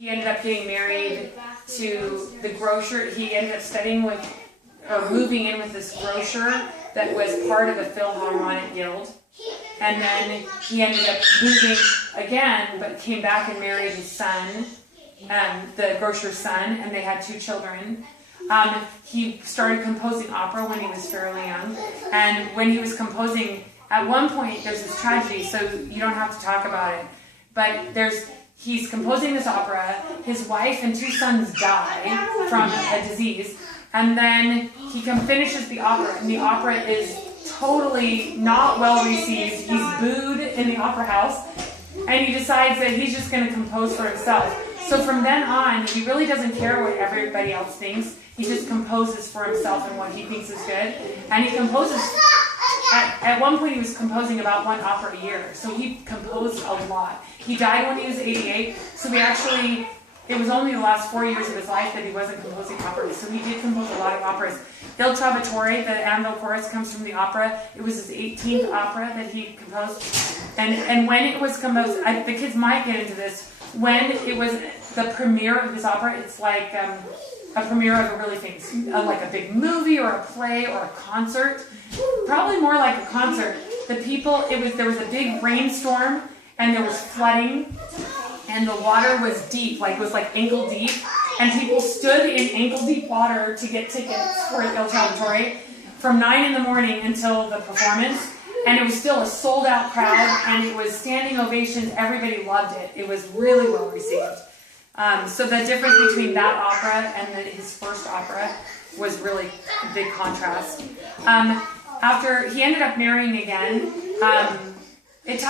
He ended up getting married to the grocer. He ended up studying with, or moving in with this grocer that was part of the Philharmonic Guild. And then he ended up moving again, but came back and married his son, the grocer's son, and they had 2 children. He started composing opera when he was fairly young. And when he was composing, at one point, there's this tragedy, so you don't have to talk about it. But he's composing this opera, his wife and 2 sons die from a disease, and then he finishes the opera, and the opera is totally not well received. He's booed in the opera house, and he decides that he's just going to compose for himself. So from then on, he really doesn't care what everybody else thinks. He just composes for himself and what he thinks is good. And he composes, at one point he was composing about 1 opera a year. So he composed a lot. He died when he was 88. So it was only the last 4 years of his life that he wasn't composing operas. So he did compose a lot of operas. Il Trovatore, the Anvil chorus, comes from the opera. It was his 18th opera that he composed. And when it was composed, the kids might get into this, when it was the premiere of his opera, it's like a premiere of a really famous, like a big movie or a play or a concert. Probably more like a concert. There was a big rainstorm and there was flooding and the water was deep, it was like ankle deep. And people stood in ankle deep water to get tickets for Il Trovatore from 9 in the morning until the performance. And it was still a sold out crowd and it was standing ovations. Everybody loved it. It was really well received. So the difference between that opera and his first opera was really a big contrast. After he ended up marrying again, there's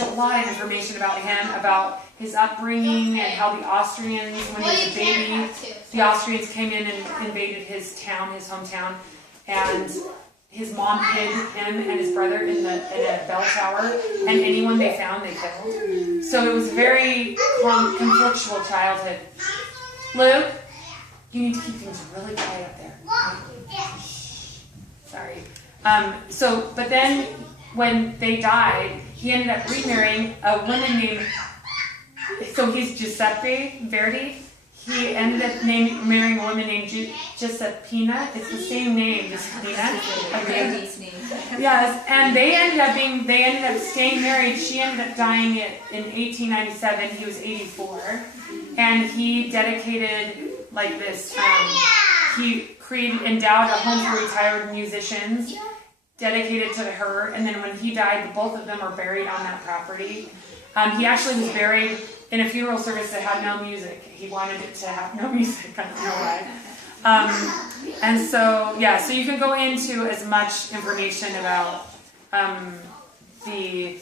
a lot of information about him, about his upbringing and how the Austrians, when he was a baby, the Austrians came in and invaded his hometown, and his mom hid him and his brother in a bell tower, and anyone they found, they killed. So it was a very conflictual childhood. Luke, you need to keep things really quiet up there. Sorry. But then when they died, he ended up remarrying a woman named, so he's Giuseppe Verdi. He ended up marrying a woman named Giuseppina. It's the same name, Giuseppina. Verdi's name. Yes, and they ended up staying married. She ended up dying in 1897. He was 84, and he dedicated he endowed a home for retired musicians, dedicated to her. And then when he died, both of them are buried on that property. He actually was buried in a funeral service that had no music. He wanted it to have no music. I don't know why. So you can go into as much information about the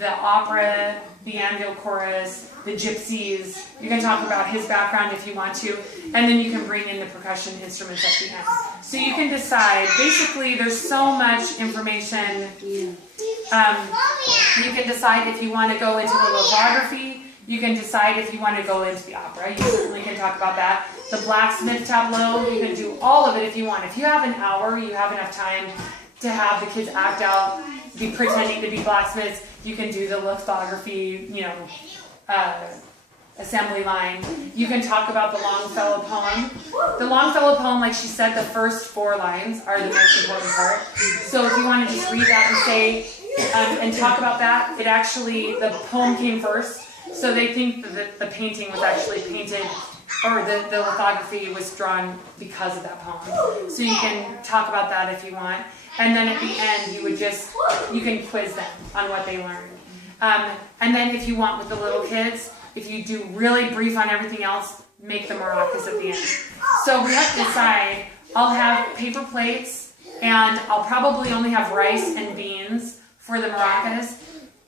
opera, the Anvil chorus, the gypsies. You can talk about his background if you want to, and then you can bring in the percussion instruments at the end. So you can decide. Basically, there's so much information. You can decide if you want to go into the lithography. You can decide if you want to go into the opera. You certainly can talk about that. The blacksmith tableau, you can do all of it if you want. If you have an hour, you have enough time to have the kids act out, be pretending to be blacksmiths. You can do the lithography, assembly line. You can talk about the Longfellow poem. The Longfellow poem, like she said, the first 4 lines are the most important part. So if you want to just read that and say, and talk about that, the poem came first. So they think that the painting was actually painted, or the lithography was drawn because of that poem. So you can talk about that if you want. And then at the end, you can quiz them on what they learned. And then if you want with the little kids, if you do really brief on everything else, make the maracas at the end. So we have to decide. I'll have paper plates, and I'll probably only have rice and beans for the maracas.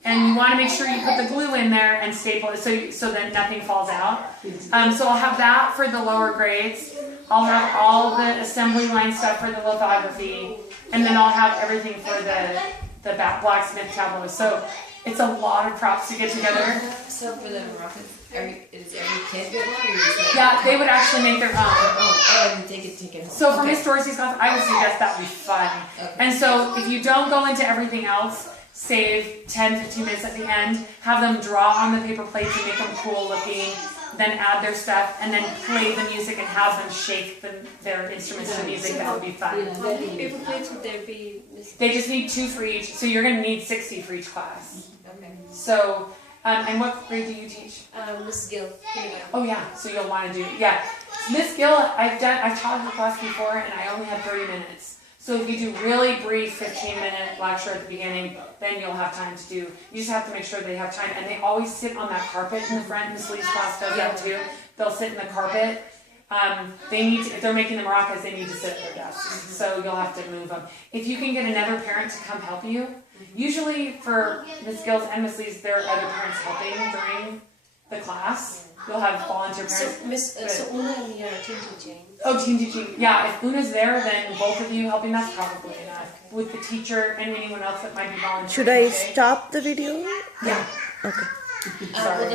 And you want to make sure you put the glue in there and staple it so that nothing falls out. So I'll have that for the lower grades. I'll have all the assembly line stuff for the lithography. And then I'll have everything for the blacksmith tableau. So it's a lot of props to get together. So for the maracas, is every kid get one? Or you just They would actually make their own. And take it. So for Miss Dorsey's class, I would suggest that would be fun. Okay. And so if you don't go into everything else, save 10-15 minutes at the end, have them draw on the paper plates and make them cool looking, then add their stuff, and then play the music and have them shake their instruments to music. That would be fun. How many paper plates would there be? They just need 2 for each, so you're going to need 60 for each class. Okay. So, and what grade do you teach? Mrs. Gill. Oh yeah, so you'll want to do, yeah. Miss Gill, I've taught her class before, and I only had 30 minutes. So if you do really brief 15-minute lecture at the beginning, then you'll have time to do. You just have to make sure they have time, and they always sit on that carpet in the front. Miss Lee's class does that too. They'll sit in the carpet. They need to, if they're making the maracas, they need to sit at their desks. So you'll have to move them. If you can get another parent to come help you, usually for Miss Gill's and Miss Lee's, there are other parents helping during the class. You'll have volunteer parents. So Una and me are team teaching. Oh, team teaching. Yeah, if Una's there, then both of you helping, that's probably enough. With the teacher and anyone else that might be volunteering. Should I stop the video? Yeah. Okay. Sorry.